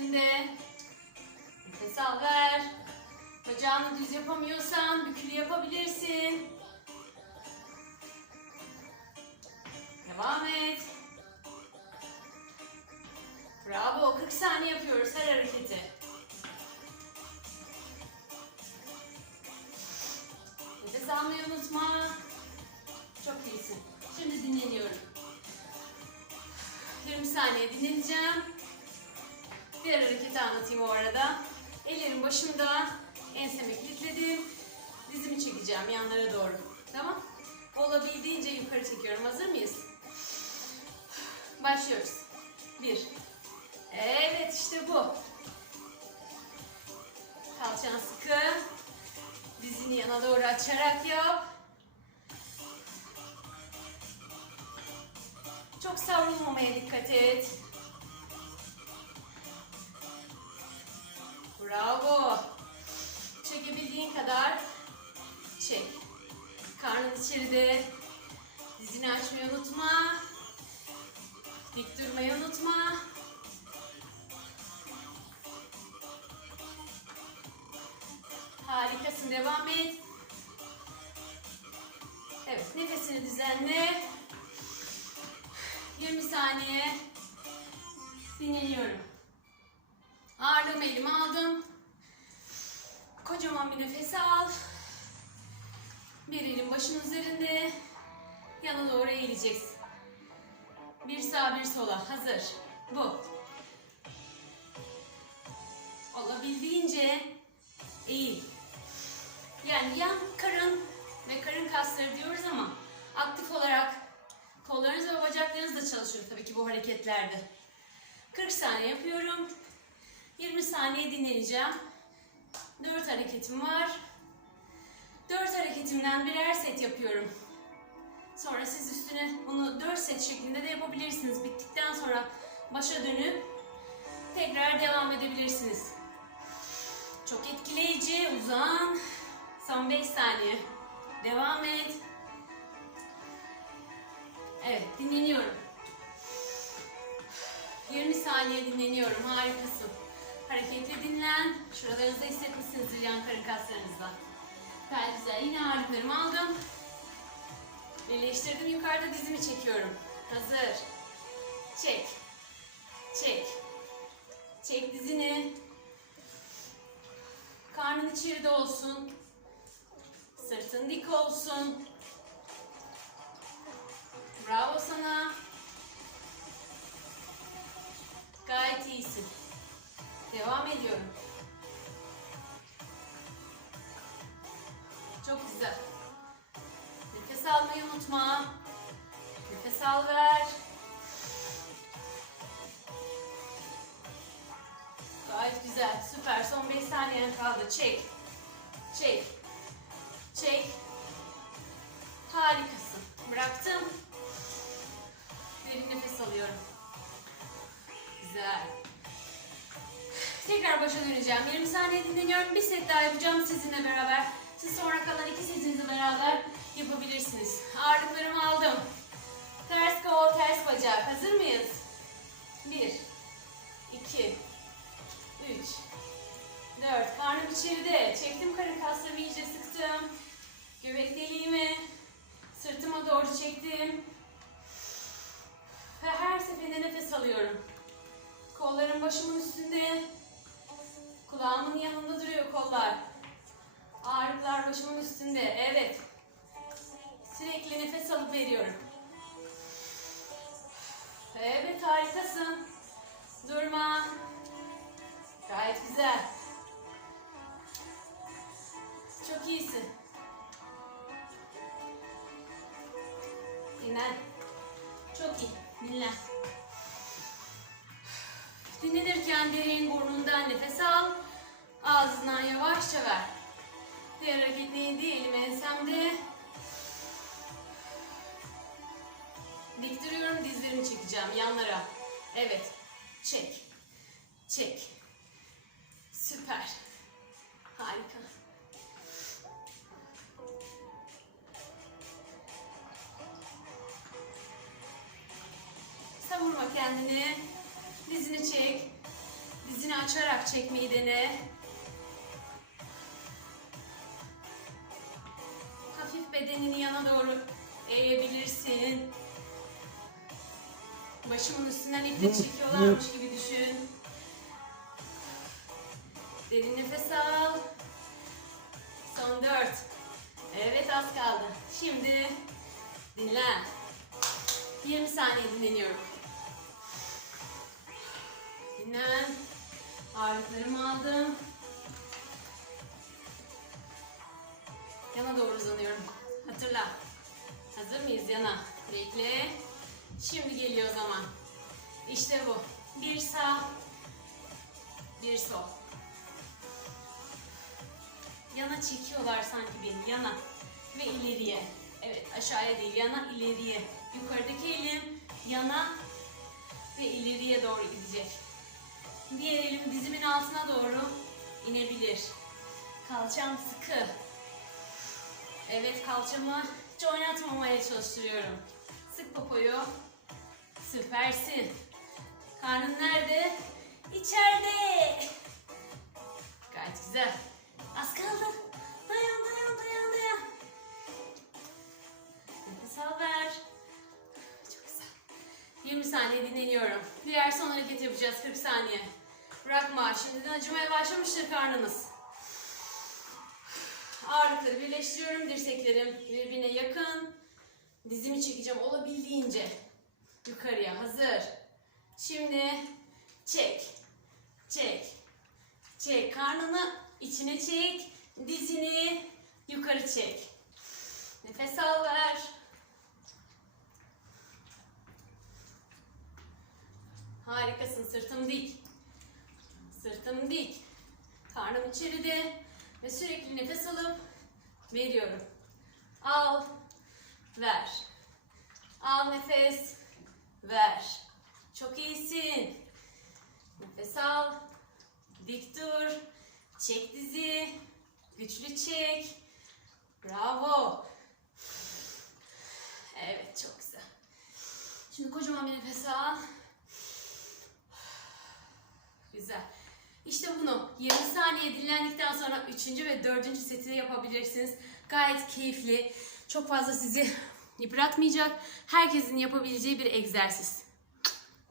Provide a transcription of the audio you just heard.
üstünde. Nefes al ver. Bacağını düz yapamıyorsan bükülü yapabilirsin. Devam et. Bravo. 40 saniye yapıyoruz her hareketi. Nefes almayı unutma. Çok iyisin. Şimdi dinleniyorum. 20 saniye dinleneceğim. Diğer hareketi anlatayım o arada. Ellerim başımda. Ensemi kilitledim. Dizimi çekeceğim yanlara doğru. Tamam? Olabildiğince yukarı çekiyorum. Hazır mıyız? Başlıyoruz. Bir. Evet işte bu. Kalçan sıkı. Dizini yana doğru açarak yap. Çok savrulmamaya dikkat et. Bravo. Çekebildiğin kadar çek. Karnın içeride. Dizini açmayı unutma. Dik durmayı unutma. Harikasın. Devam et. Evet. Nefesini düzenle. 20 saniye dinleniyorum. Ağırlığımı elime aldım. Kocaman bir nefes al. Bir elin başın üzerinde. Yana doğru eğileceksin. Bir sağ bir sola. Hazır. Bu. Olabildiğince eğil. Yani yan karın ve karın kasları diyoruz ama aktif olarak kollarınız ve bacaklarınız da çalışıyor tabii ki bu hareketlerde. 40 saniye yapıyorum. 20 saniye dinleneceğim. 4 hareketim var. 4 hareketimden birer set yapıyorum. Sonra siz üstüne bunu 4 set şeklinde de yapabilirsiniz. Bittikten sonra başa dönüp tekrar devam edebilirsiniz. Çok etkileyici. Uzan. Son 5 saniye. Devam et. Evet, dinleniyorum. 20 saniye dinleniyorum. Harikasın. Dinlen. Şuralarınızda hissetmişsinizdir yan karın kaslarınızda. Gayet güzel. Yine ağırlıklarımı aldım. Birleştirdim. Yukarıda dizimi çekiyorum. Hazır. Çek. Çek. Çek dizini. Karnın içeride olsun. Sırtın dik olsun. Bravo sana. Gayet iyisin. Devam ediyorum. Çok güzel. Nefes almayı unutma. Nefes al ver. Gayet güzel. Süper. Son 5 saniyen kaldı. Çek. Çek. Çek. Harikasın. Bıraktım. Derin nefes alıyorum. Güzel. Tekrar başa döneceğim. 20 saniye dinleniyorum. Bir set daha yapacağım sizinle beraber. Siz sonra kalan iki setinizi beraber yapabilirsiniz. Ağırlıklarımı aldım. Ters kol, ters bacak. Hazır mıyız? 1 2 3 4 Karnım içeride. Çektim karın kaslarımı iyice sıktım. Göbek deliğimi sırtıma doğru çektim. Ve her seferinde nefes alıyorum. Kollarım başımın üstünde. Kulağımın yanında duruyor kollar. Ağırlıklar başımın üstünde. Evet. Sürekli nefes alıp veriyorum. Evet harikasın. Durma. Gayet güzel. Çok iyisin. Dinlen. Çok iyi. Dinlen. Dinlenirken derin burnundan nefes al. Ağzından yavaşça ver. Diğer hareket neydi? Elim ensemde. Dik duruyorum. Dizlerimi çekeceğim yanlara. Evet. Çek. Çek. Süper. Harika. Savurma kendini. Dizini çek. Dizini açarak çekmeyi dene. Hafif bedenini yana doğru eğebilirsin. Başımın üstünden iple çekiyorlarmış gibi düşün. Derin nefes al. Son dört. Evet az kaldı. Şimdi dinlen. 20 saniye dinleniyorum. Dinlen. Ağırlıklarımı aldım. Yana doğru uzanıyorum. Hatırla. Hazır mıyız yana? Bekle. Şimdi geliyor o zaman. İşte bu. Bir sağ, bir sol. Yana çekiyorlar sanki beni. Yana ve ileriye. Evet aşağıya değil yana ileriye. Yukarıdaki elim yana ve ileriye doğru gidecek. Diğer elim dizimin altına doğru inebilir. Kalçam sıkı. Evet kalçamı hiç oynatmamaya çalıştırıyorum. Sık popoyu. Süpersin. Karnın nerede? İçeride. Gayet güzel. Az kaldı. Dayan dayan dayan dayan. Nefes al ver. Çok güzel. 20 saniye dinleniyorum. Diğer son hareket yapacağız 40 saniye. Bırakma. Şimdiden acımaya başlamıştır karnınız. Ağırlıkları birleştiriyorum. Dirseklerim birbirine yakın. Dizimi çekeceğim olabildiğince. Yukarıya hazır. Şimdi çek. Çek. Çek. Karnını içine çek. Dizini yukarı çek. Nefes al ver. Harikasın. Sırtım dik. Sırtım dik. Karnım içeride. Ve sürekli nefes alıp veriyorum. Al. Ver. Al nefes. Ver. Çok iyisin. Nefes al. Dik dur. Çek dizi. Güçlü çek. Bravo. Evet çok güzel. Şimdi kocaman bir nefes al. Güzel. İşte bunu 20 saniye dinlendikten sonra 3. ve 4. seti de yapabilirsiniz. Gayet keyifli. Çok fazla sizi yıpratmayacak. Herkesin yapabileceği bir egzersiz.